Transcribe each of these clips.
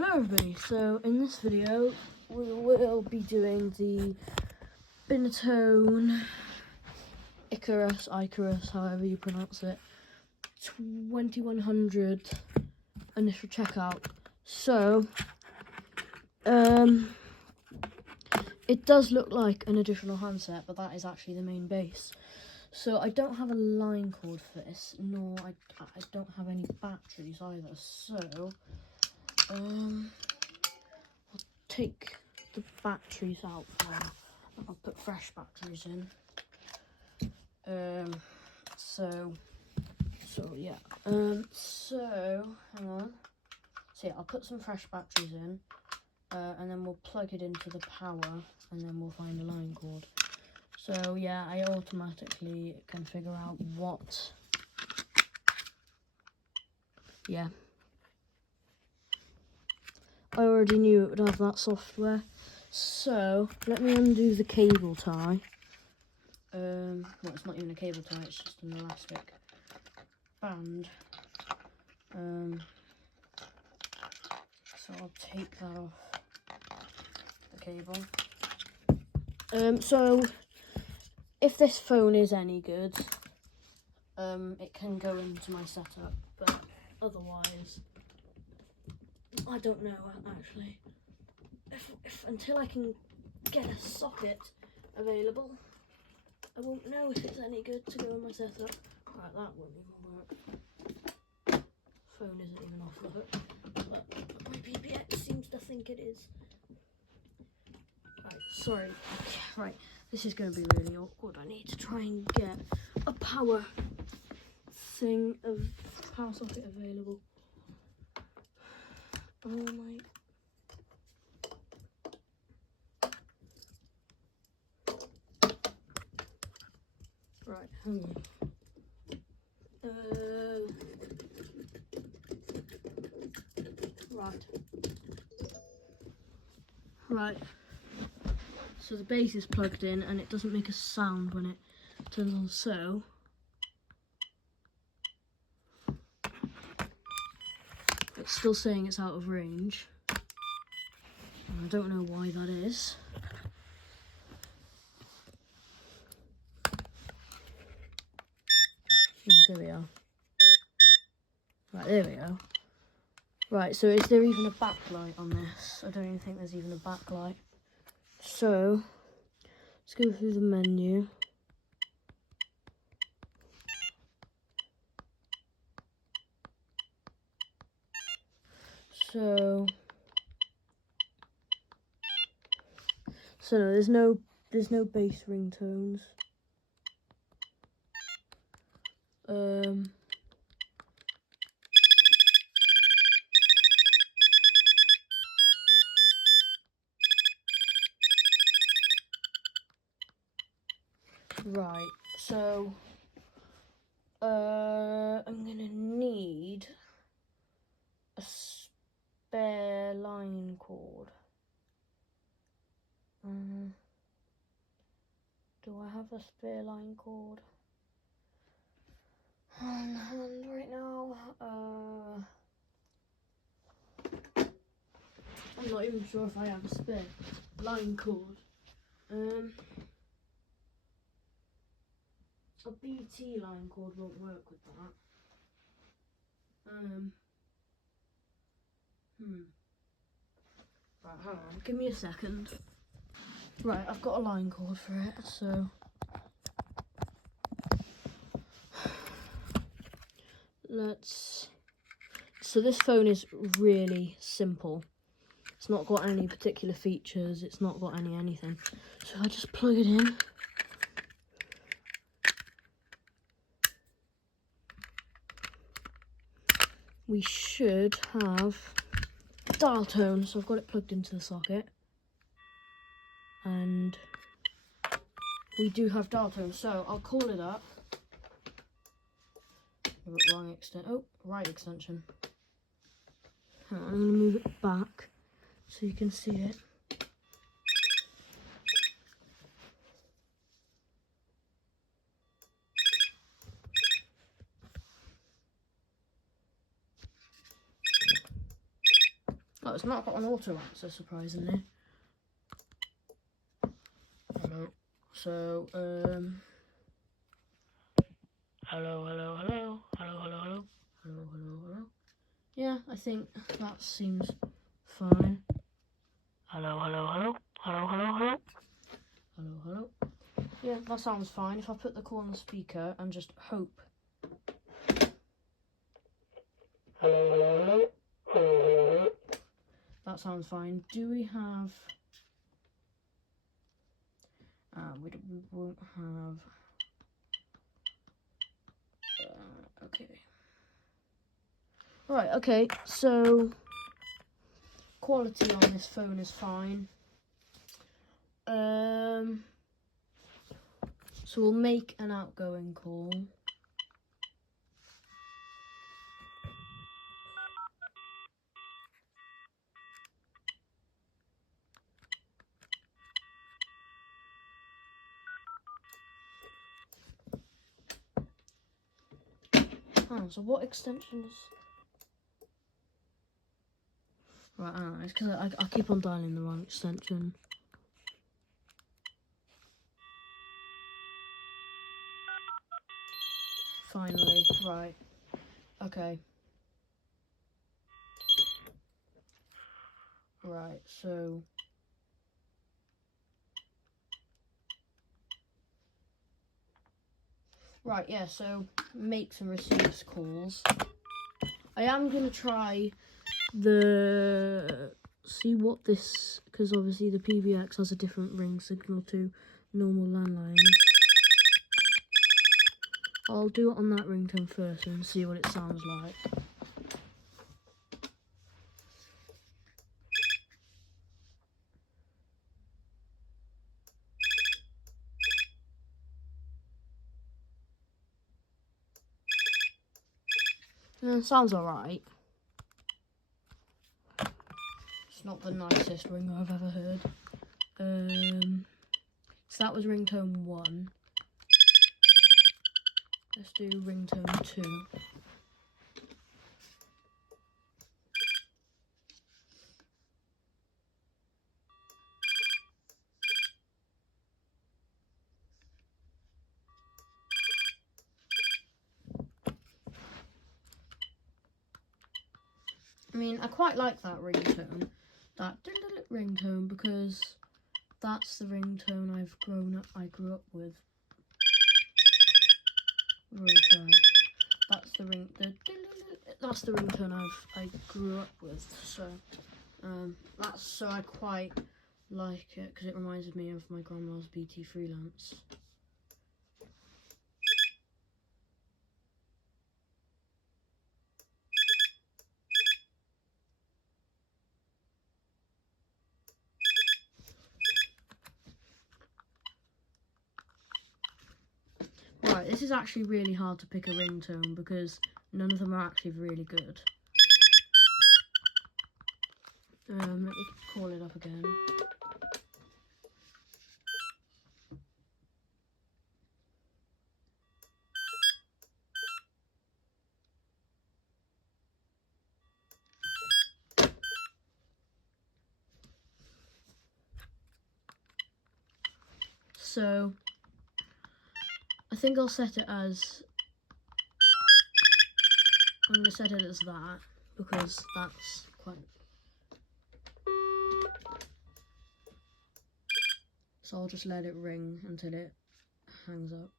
Hello everybody, so in this video we will be doing the Binatone Icarus, however you pronounce it, 2100 initial checkout. So, it does look like an additional handset, but that is actually the main base. So I don't have a line cord for this, nor I don't have any batteries either, so I'll take the batteries out now. I'll put fresh batteries in. So hang on. So yeah, I'll put some fresh batteries in, and then we'll plug it into the power, and then we'll find a line cord. So yeah, I automatically can figure out what. Yeah. I already knew it would have that software. So let me undo the cable tie. Well, it's not even a cable tie, it's just an elastic band. So I'll take that off the cable. So if this phone is any good, it can go into my setup, but otherwise, I don't know actually. If until I can get a socket available, I won't know if it's any good to go in my setup. Right, that won't even work. Phone isn't even off the hook, but my PPX seems to think it is. Right, sorry. Right, this is going to be really awkward. I need to try and get a power socket available. Oh my. Right, hang on. Right. So the base is plugged in and it doesn't make a sound when it turns on, so it's still saying it's out of range. And I don't know why that is. Oh, there we are. Right, there we go. Right, so is there even a backlight on this? I don't even think there's even a backlight. So, let's go through the menu. So no, there's no bass ringtones. Right, so I'm gonna need a spare line cord. Do I have a spare line cord on hand right now? I'm not even sure if I have a spare line cord. A BT line cord won't work with that. Right, hang on, give me a second. Right, I've got a line cord for it, so so this phone is really simple. It's not got any particular features, it's not got anything. So I just plug it in. We should have dial tone, so I've got it plugged into the socket. And we do have dial tone, so I'll call it up. Wrong extension. Oh, right extension. Hang on, I'm going to move it back so you can see it. Oh, it's not got an auto answer, surprisingly. Hello. So, hello, hello, hello, hello, hello, hello, hello, hello, hello. Yeah, I think that seems fine. Hello, hello, hello, hello, hello, hello, hello, hello. Yeah, that sounds fine. If I put the call on the speaker and just hope. Hello, hello, hello, hello, hello, hello. That sounds fine. Do we have? We won't have. Okay. Right. Okay. So quality on this phone is fine. So we'll make an outgoing call. Oh, so what extensions? Right, I don't know. It's because I keep on dialing the wrong extension. Finally, right. Okay. Right, so right, yeah, so makes and receives calls. I am gonna try see what this, because obviously the PBX has a different ring signal to normal landlines. I'll do it on that ringtone first and see what it sounds like. Sounds alright. It's not the nicest ring I've ever heard. So that was ringtone 1. Let's do ringtone 2. I mean, I quite like that ringtone, ringtone, because that's the ringtone I grew up with. Really try. That's the ringtone I grew up with. So, I quite like it because it reminds me of my grandma's BT Freelance. Right, this is actually really hard to pick a ringtone because none of them are actually really good. Let me call it up again. So, I think I'll set it as, I'm going to set it as that, because that's quite, so I'll just let it ring until it hangs up.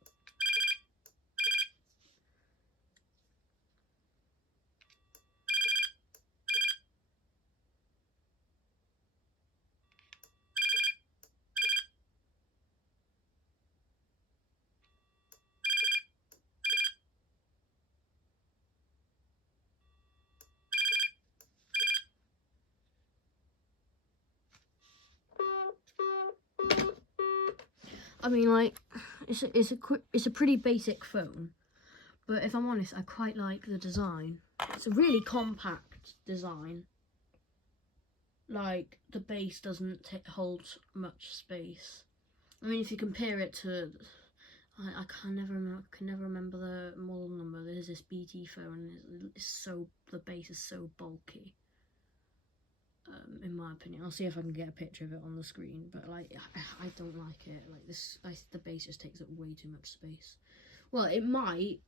I mean, like, it's a pretty basic phone, but if I'm honest, I quite like the design. It's a really compact design. Like, the base doesn't hold much space. I mean, if you compare it to, I can never remember the model number. There's this BT phone. The base is so bulky. in my opinion. I'll see if I can get a picture of it on the screen, but like I don't like it. Like the base just takes up way too much space. Well, it might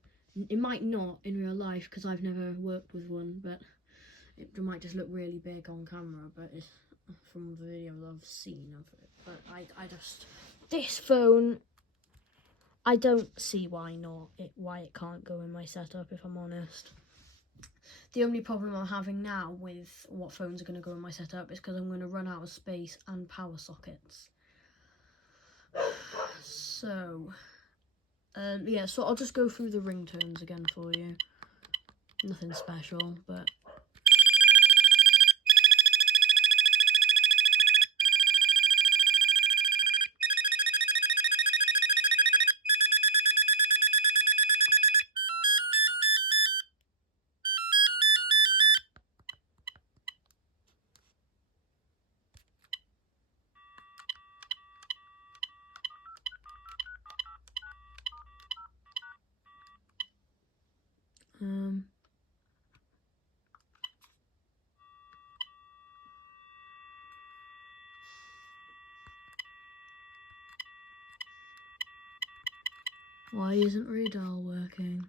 not in real life because I've never worked with one, but it might just look really big on camera. But it's, from the videos I've seen of it, but I just, this phone, I don't see why it can't go in my setup, if I'm honest. The only problem I'm having now with what phones are going to go in my setup is because I'm going to run out of space and power sockets. So, yeah, so I'll just go through the ringtones again for you. Nothing special, but... Why isn't radar working?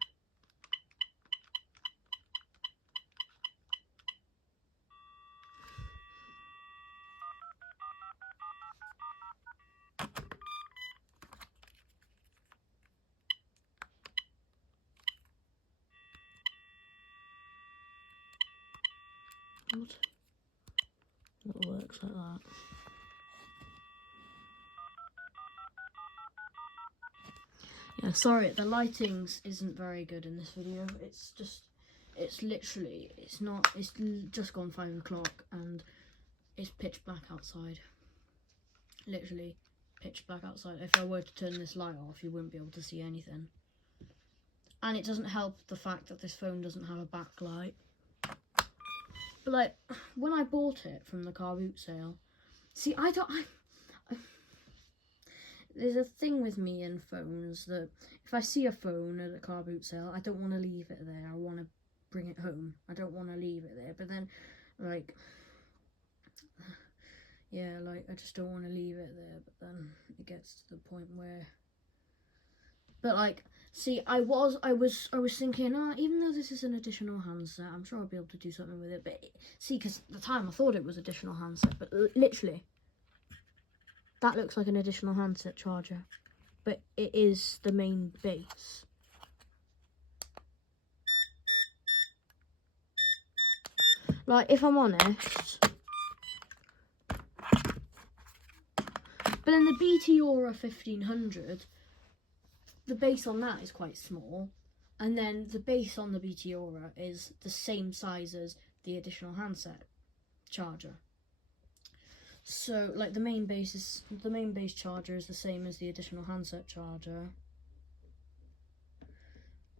What? It works like that. Yeah, sorry, the lightings isn't very good in this video. It's just, it's literally, it's just gone 5 o'clock and it's pitch black outside. Literally pitch black outside. If I were to turn this light off, you wouldn't be able to see anything. And it doesn't help the fact that this phone doesn't have a backlight. But like, when I bought it from the car boot sale, see, there's a thing with me and phones that if I see a phone at a car boot sale, I don't want to leave it there. I want to bring it home. I don't want to leave it there. But then, like, yeah, like, I just don't want to leave it there. But then it gets to the point where, but like, see, I was thinking, even though this is an additional handset, I'm sure I'll be able to do something with it. But see, because at the time I thought it was additional handset, but literally, that looks like an additional handset charger, but it is the main base. Like, if I'm honest, but then the BT Aura 1500, the base on that is quite small, and then the base on the BT Aura is the same size as the additional handset charger. So, like, the main base charger is the same as the additional handset charger.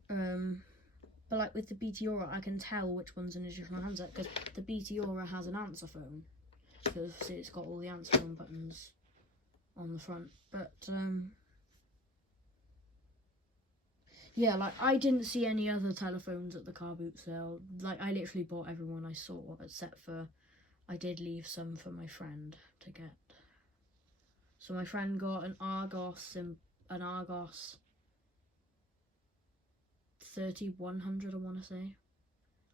But like with the BT Aura, I can tell which one's an additional handset because the BT Aura has an answer phone. Because see, it's got all the answer phone buttons on the front. But yeah, like, I didn't see any other telephones at the car boot sale. Like, I literally bought everyone I saw, except for, I did leave some for my friend to get. So my friend got an Argos 3100, I want to say.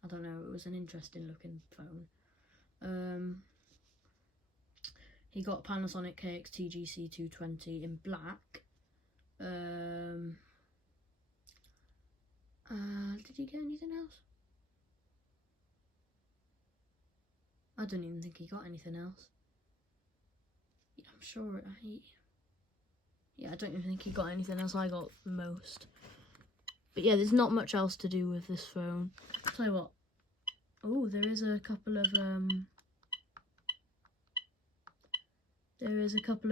I don't know, it was an interesting looking phone. He got Panasonic KX-TGC 220 in black. Did he get anything else? I don't even think he got anything else. Yeah, I'm sure I don't even think he got anything else. I got most. But yeah, there's not much else to do with this phone. I'll tell you what. Oh, there is a couple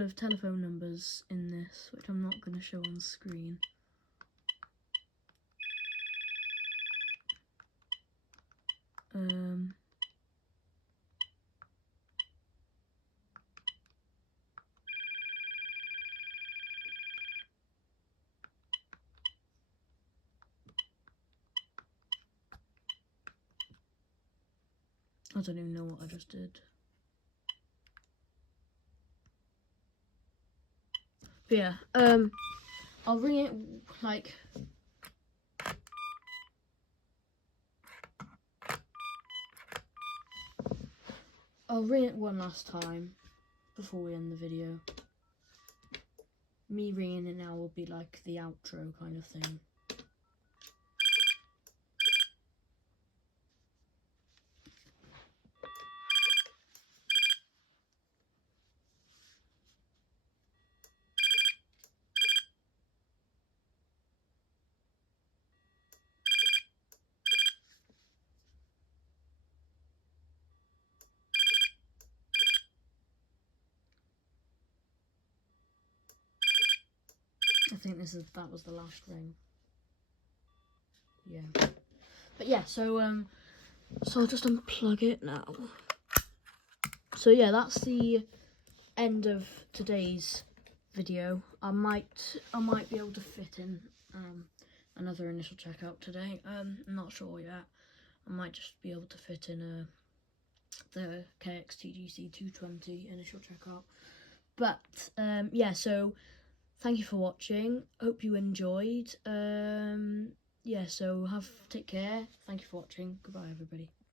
of telephone numbers in this, which I'm not going to show on screen. I don't even know what I just did. But yeah, I'll ring it like. I'll ring it one last time before we end the video. Me ringing it now will be like the outro kind of thing. I think that was the last ring. Yeah. But yeah, so I'll just unplug it now. So yeah, that's the end of today's video. I might be able to fit in another initial checkout today. I'm not sure yet. I might just be able to fit in the KXTGC 220 initial checkout. But yeah, so thank you for watching. Hope you enjoyed. Yeah, so take care. Thank you for watching. Goodbye, everybody.